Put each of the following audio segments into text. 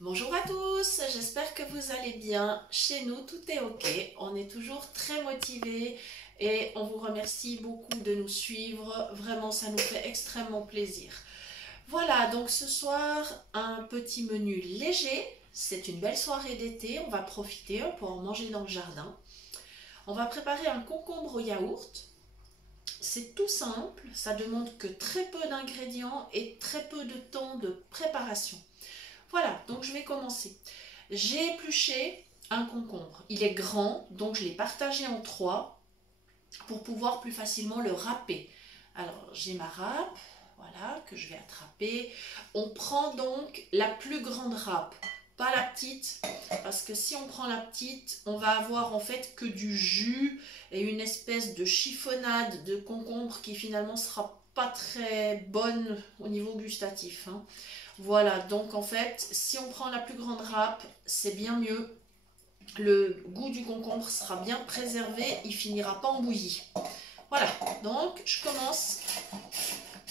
Bonjour à tous, j'espère que vous allez bien. Chez nous, tout est ok. On est toujours très motivés et on vous remercie beaucoup de nous suivre. Vraiment, ça nous fait extrêmement plaisir. Voilà, donc ce soir, un petit menu léger. C'est une belle soirée d'été. On va profiter pour en manger dans le jardin. On va préparer un concombre au yaourt. C'est tout simple, ça demande que très peu d'ingrédients et très peu de temps de préparation. Voilà, donc je vais commencer. J'ai épluché un concombre. Il est grand, donc je l'ai partagé en trois pour pouvoir plus facilement le râper. Alors, j'ai ma râpe, voilà, que je vais attraper. On prend donc la plus grande râpe, pas la petite, parce que si on prend la petite, on va avoir en fait que du jus et une espèce de chiffonnade de concombre qui finalement sera pas très bonne au niveau gustatif, hein. Voilà, donc en fait, si on prend la plus grande râpe, c'est bien mieux. Le goût du concombre sera bien préservé, il finira pas en bouillie. Voilà, donc je commence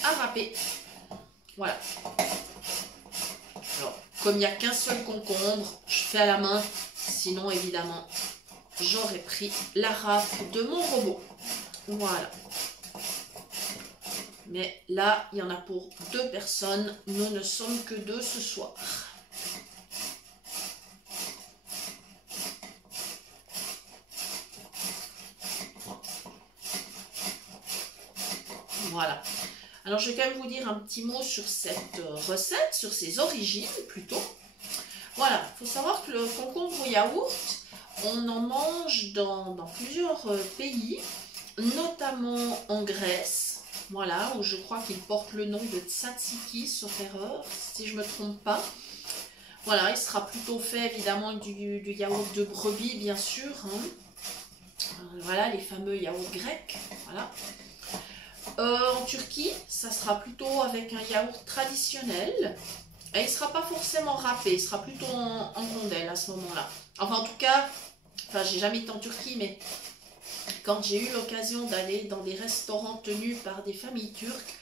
à râper. Voilà. Alors, comme il n'y a qu'un seul concombre, je fais à la main. Sinon, évidemment, j'aurais pris la râpe de mon robot. Voilà. Mais là, il y en a pour deux personnes. Nous ne sommes que deux ce soir. Voilà. Alors, je vais quand même vous dire un petit mot sur cette recette, sur ses origines plutôt. Voilà, il faut savoir que le concombre au yaourt, on en mange dans plusieurs pays, notamment en Grèce, voilà, où je crois qu'il porte le nom de tzatziki, sauf erreur, si je ne me trompe pas. Voilà, il sera plutôt fait évidemment avec du yaourt de brebis, bien sûr, hein. Voilà, les fameux yaourts grecs, voilà. En Turquie, ça sera plutôt avec un yaourt traditionnel. Et il ne sera pas forcément râpé, il sera plutôt en rondelles à ce moment-là. Enfin, en tout cas, j'ai jamais été en Turquie, mais quand j'ai eu l'occasion d'aller dans des restaurants tenus par des familles turques,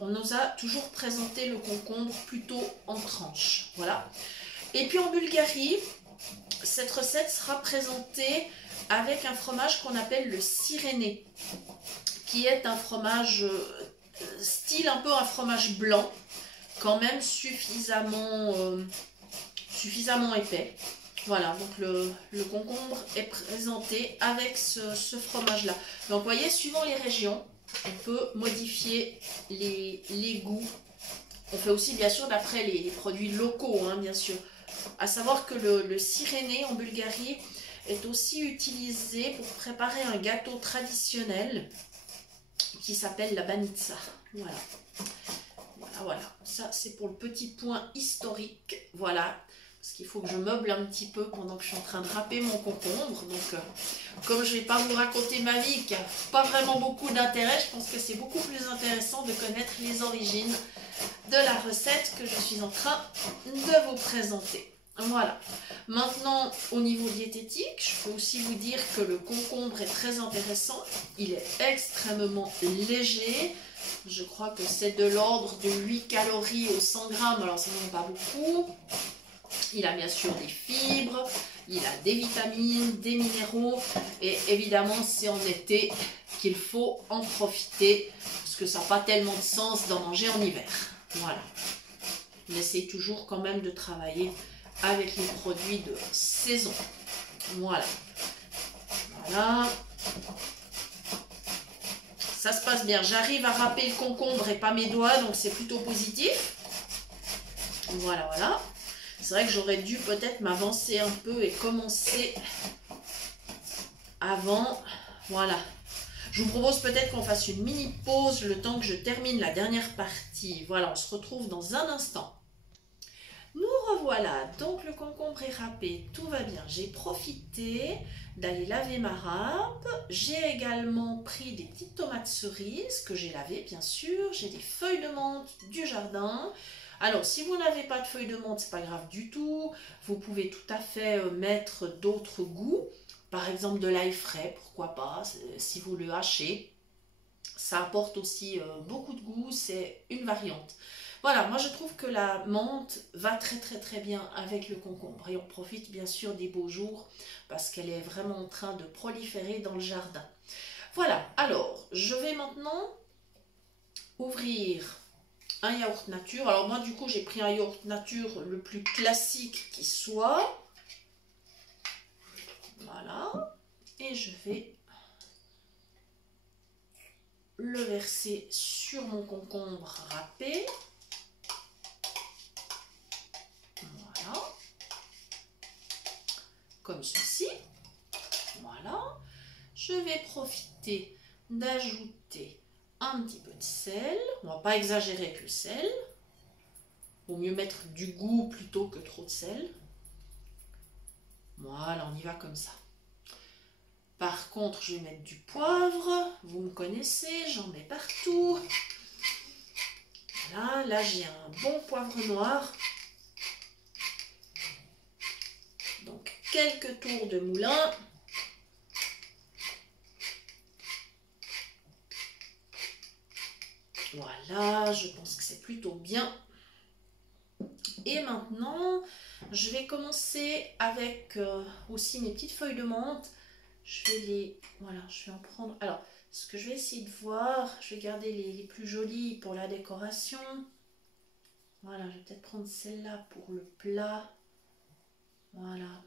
on nous a toujours présenté le concombre plutôt en tranches. Voilà. Et puis en Bulgarie, cette recette sera présentée avec un fromage qu'on appelle le Cyréné, qui est un fromage style un peu un fromage blanc, quand même suffisamment épais. Voilà, donc le concombre est présenté avec ce fromage-là. Donc, vous voyez, suivant les régions, on peut modifier les goûts. On fait aussi, bien sûr, d'après les produits locaux, hein, bien sûr. À savoir que le Cyréné en Bulgarie est aussi utilisé pour préparer un gâteau traditionnel qui s'appelle la banitsa. Voilà. Voilà, ça c'est pour le petit point historique. Voilà, parce qu'il faut que je meuble un petit peu pendant que je suis en train de râper mon concombre. Donc, comme je ne vais pas vous raconter ma vie, qui n'a pas vraiment beaucoup d'intérêt, je pense que c'est beaucoup plus intéressant de connaître les origines de la recette que je suis en train de vous présenter. Voilà. Maintenant, au niveau diététique, je peux aussi vous dire que le concombre est très intéressant. Il est extrêmement léger. Je crois que c'est de l'ordre de 8 calories au 100 grammes, alors ça n'est pas beaucoup. Il a bien sûr des fibres, il a des vitamines, des minéraux, et évidemment c'est en été qu'il faut en profiter, parce que ça n'a pas tellement de sens d'en manger en hiver. Voilà. On essaie toujours quand même de travailler avec les produits de saison. Voilà. Voilà. Ça se passe bien. J'arrive à râper le concombre et pas mes doigts, donc c'est plutôt positif. Voilà, voilà. C'est vrai que j'aurais dû peut-être m'avancer un peu et commencer avant. Voilà. Je vous propose peut-être qu'on fasse une mini pause le temps que je termine la dernière partie. Voilà, on se retrouve dans un instant. Nous revoilà, donc le concombre est râpé, tout va bien. J'ai profité d'aller laver ma râpe. J'ai également pris des petites tomates cerises que j'ai lavées bien sûr. J'ai des feuilles de menthe du jardin. Alors si vous n'avez pas de feuilles de menthe, c'est pas grave du tout. Vous pouvez tout à fait mettre d'autres goûts. Par exemple de l'ail frais, pourquoi pas, si vous le hachez. Ça apporte aussi beaucoup de goût, c'est une variante. Voilà, moi je trouve que la menthe va très bien avec le concombre. Et on profite bien sûr des beaux jours parce qu'elle est vraiment en train de proliférer dans le jardin. Voilà, alors je vais maintenant ouvrir un yaourt nature. Alors moi du coup j'ai pris un yaourt nature le plus classique qui soit. Voilà, et je vais le verser sur mon concombre râpé. Voilà, comme ceci. Voilà, je vais profiter d'ajouter un petit peu de sel. On va pas exagérer avec le sel. Vaut mieux mettre du goût plutôt que trop de sel. Voilà, on y va comme ça. Par contre, je vais mettre du poivre. Vous me connaissez, j'en mets partout. Voilà, là j'ai un bon poivre noir. Donc, quelques tours de moulin. Voilà, je pense que c'est plutôt bien. Et maintenant, je vais commencer avec aussi mes petites feuilles de menthe. Je vais voilà, je vais en prendre. Alors, ce que je vais essayer de voir, je vais garder les plus jolies pour la décoration. Voilà, je vais peut-être prendre celle-là pour le plat. Voilà,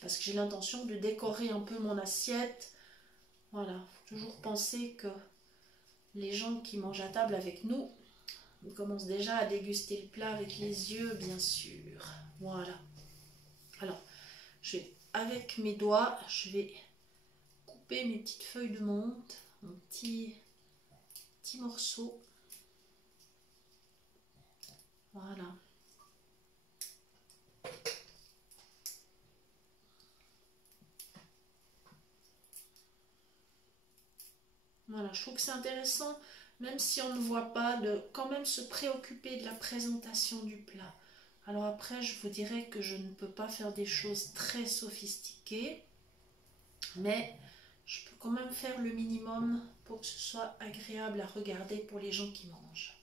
parce que j'ai l'intention de décorer un peu mon assiette. Voilà, il faut toujours penser que les gens qui mangent à table avec nous, ils commencent déjà à déguster le plat avec les yeux, bien sûr. Voilà. Alors, je vais, avec mes doigts, je vais couper mes petites feuilles de menthe en petits morceaux. Voilà. Voilà, je trouve que c'est intéressant, même si on ne voit pas, de quand même se préoccuper de la présentation du plat. Alors après, je vous dirais que je ne peux pas faire des choses très sophistiquées, mais je peux quand même faire le minimum pour que ce soit agréable à regarder pour les gens qui mangent.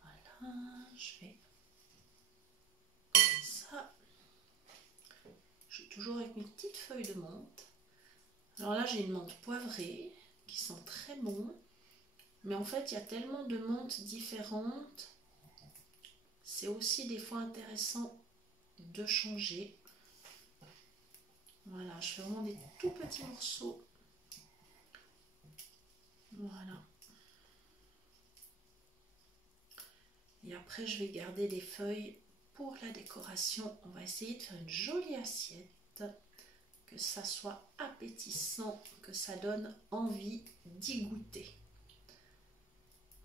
Voilà, je vais comme ça. Je suis toujours avec mes petites feuilles de menthe. Alors là, j'ai une menthe poivrée qui sent très bon. Mais en fait, il y a tellement de menthes différentes. C'est aussi des fois intéressant de changer. Voilà, je fais vraiment des tout petits morceaux. Voilà. Et après, je vais garder les feuilles pour la décoration. On va essayer de faire une jolie assiette. Que ça soit appétissant, que ça donne envie d'y goûter.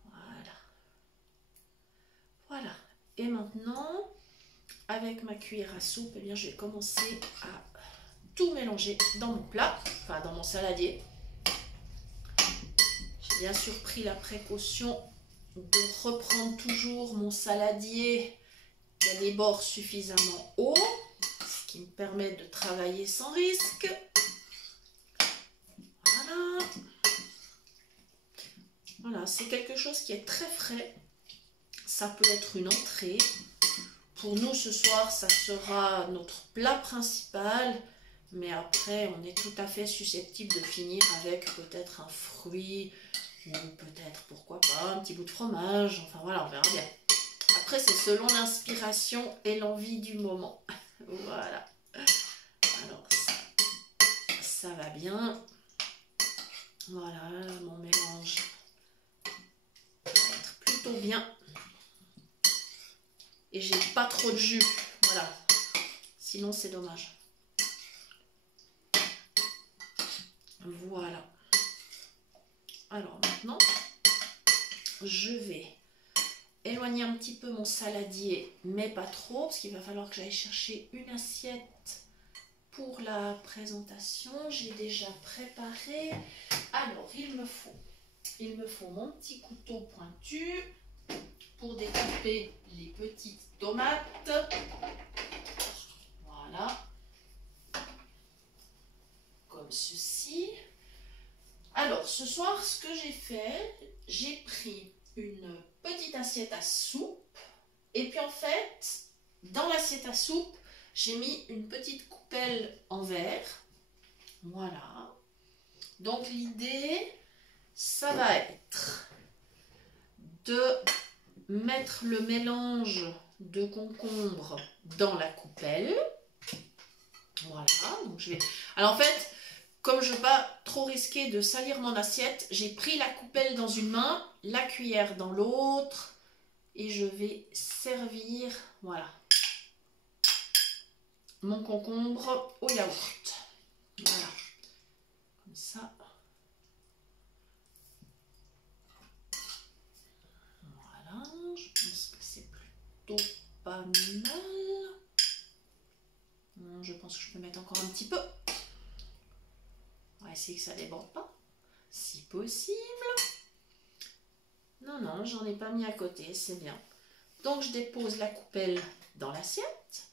Voilà. Voilà. Et maintenant, avec ma cuillère à soupe, eh bien, je vais commencer à tout mélanger dans mon plat, enfin dans mon saladier. J'ai bien sûr pris la précaution de reprendre toujours mon saladier qui a des bords suffisamment hauts, ce qui me permet de travailler sans risque. Voilà. Voilà, c'est quelque chose qui est très frais. Ça peut être une entrée. Pour nous, ce soir, ça sera notre plat principal. Mais après, on est tout à fait susceptible de finir avec peut-être un fruit ou peut-être, pourquoi pas, un petit bout de fromage. Enfin voilà, on verra bien. Après, c'est selon l'inspiration et l'envie du moment. Voilà. Alors, ça va bien. Voilà, mon mélange va être plutôt bien. Et j'ai pas trop de jus. Voilà. Sinon, c'est dommage. Voilà. Alors maintenant, je vais éloigner un petit peu mon saladier, mais pas trop, parce qu'il va falloir que j'aille chercher une assiette pour la présentation. J'ai déjà préparé. Alors, il me faut mon petit couteau pointu pour découper les petites tomates. Voilà. Comme ceci. Alors, ce soir, ce que j'ai fait, j'ai pris une petite assiette à soupe Et puis en fait, dans l'assiette à soupe, j'ai mis une petite coupelle en verre. Voilà. Donc l'idée, ça va être de mettre le mélange de concombre dans la coupelle. Voilà. Donc je vais... Alors en fait, comme je ne veux pas trop risquer de salir mon assiette, j'ai pris la coupelle dans une main, la cuillère dans l'autre et je vais servir, voilà, mon concombre au yaourt. Voilà, comme ça. Voilà, je pense que c'est plutôt pas mal. Je pense que je peux mettre encore un petit peu. On va essayer que ça ne déborde pas, si possible. Non, non, j'en ai pas mis à côté, c'est bien. Donc, je dépose la coupelle dans l'assiette.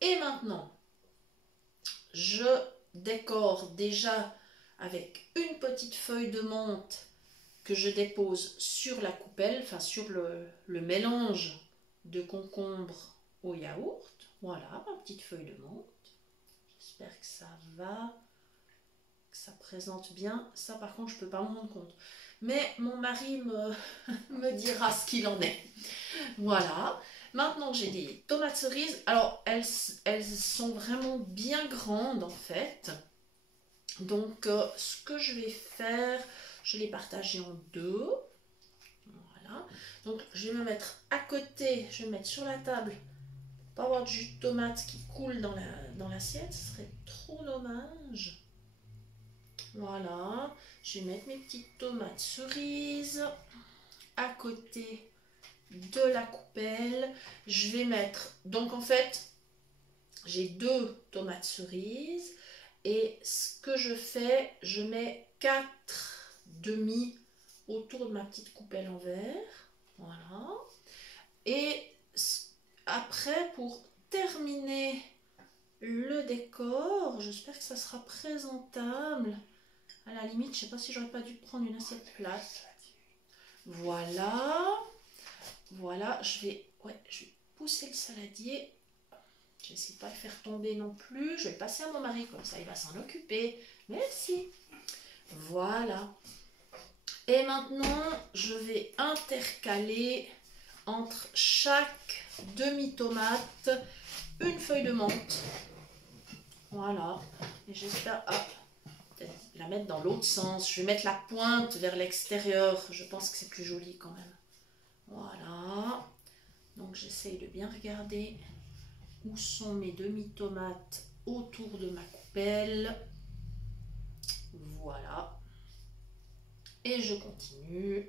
Et maintenant, je décore déjà avec une petite feuille de menthe que je dépose sur la coupelle, enfin sur le mélange de concombre au yaourt. Voilà, ma petite feuille de menthe. J'espère que ça va, que ça présente bien. Ça, par contre, je ne peux pas me rendre compte. Mais mon mari me dira ce qu'il en est. Voilà. Maintenant, j'ai des tomates cerises. Alors, elles sont vraiment bien grandes, en fait. Donc, ce que je vais faire, je les partager en deux. Voilà. Donc, je vais me mettre à côté, je vais me mettre sur la table. Pas avoir de jus de tomate qui coule dans l'assiette, ce serait trop dommage. Voilà. Je vais mettre mes petites tomates cerises à côté de la coupelle. Je vais mettre, donc en fait, j'ai 2 tomates cerises. Et ce que je fais, je mets 4 demi autour de ma petite coupelle en verre. Voilà. Et après, pour terminer le décor, j'espère que ça sera présentable. À la limite, je ne sais pas si j'aurais pas dû prendre une assiette plate. Voilà. Voilà, je vais pousser le saladier. Je n'essaie pas de faire tomber non plus. Je vais le passer à mon mari, comme ça il va s'en occuper. Merci. Voilà. Et maintenant, je vais intercaler entre chaque demi-tomate une feuille de menthe. Voilà. Et j'espère peut-être la mettre dans l'autre sens. Je vais mettre la pointe vers l'extérieur. Je pense que c'est plus joli quand même. Voilà. Donc j'essaye de bien regarder où sont mes demi-tomates autour de ma coupelle. Voilà. Et je continue.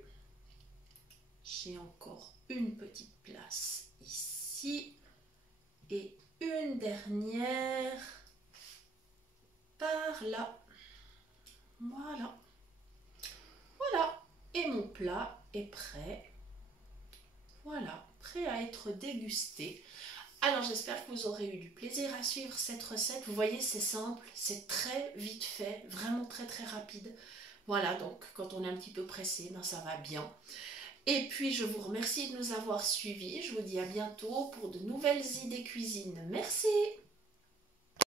J'ai encore une petite place ici. Et une dernière par là. Voilà. Voilà. Et mon plat est prêt. Voilà, prêt à être dégusté. Alors j'espère que vous aurez eu du plaisir à suivre cette recette. Vous voyez, c'est simple, c'est très vite fait, vraiment très très rapide. Voilà, donc quand on est un petit peu pressé, ben, ça va bien. Et puis je vous remercie de nous avoir suivis. Je vous dis à bientôt pour de nouvelles idées cuisine. Merci!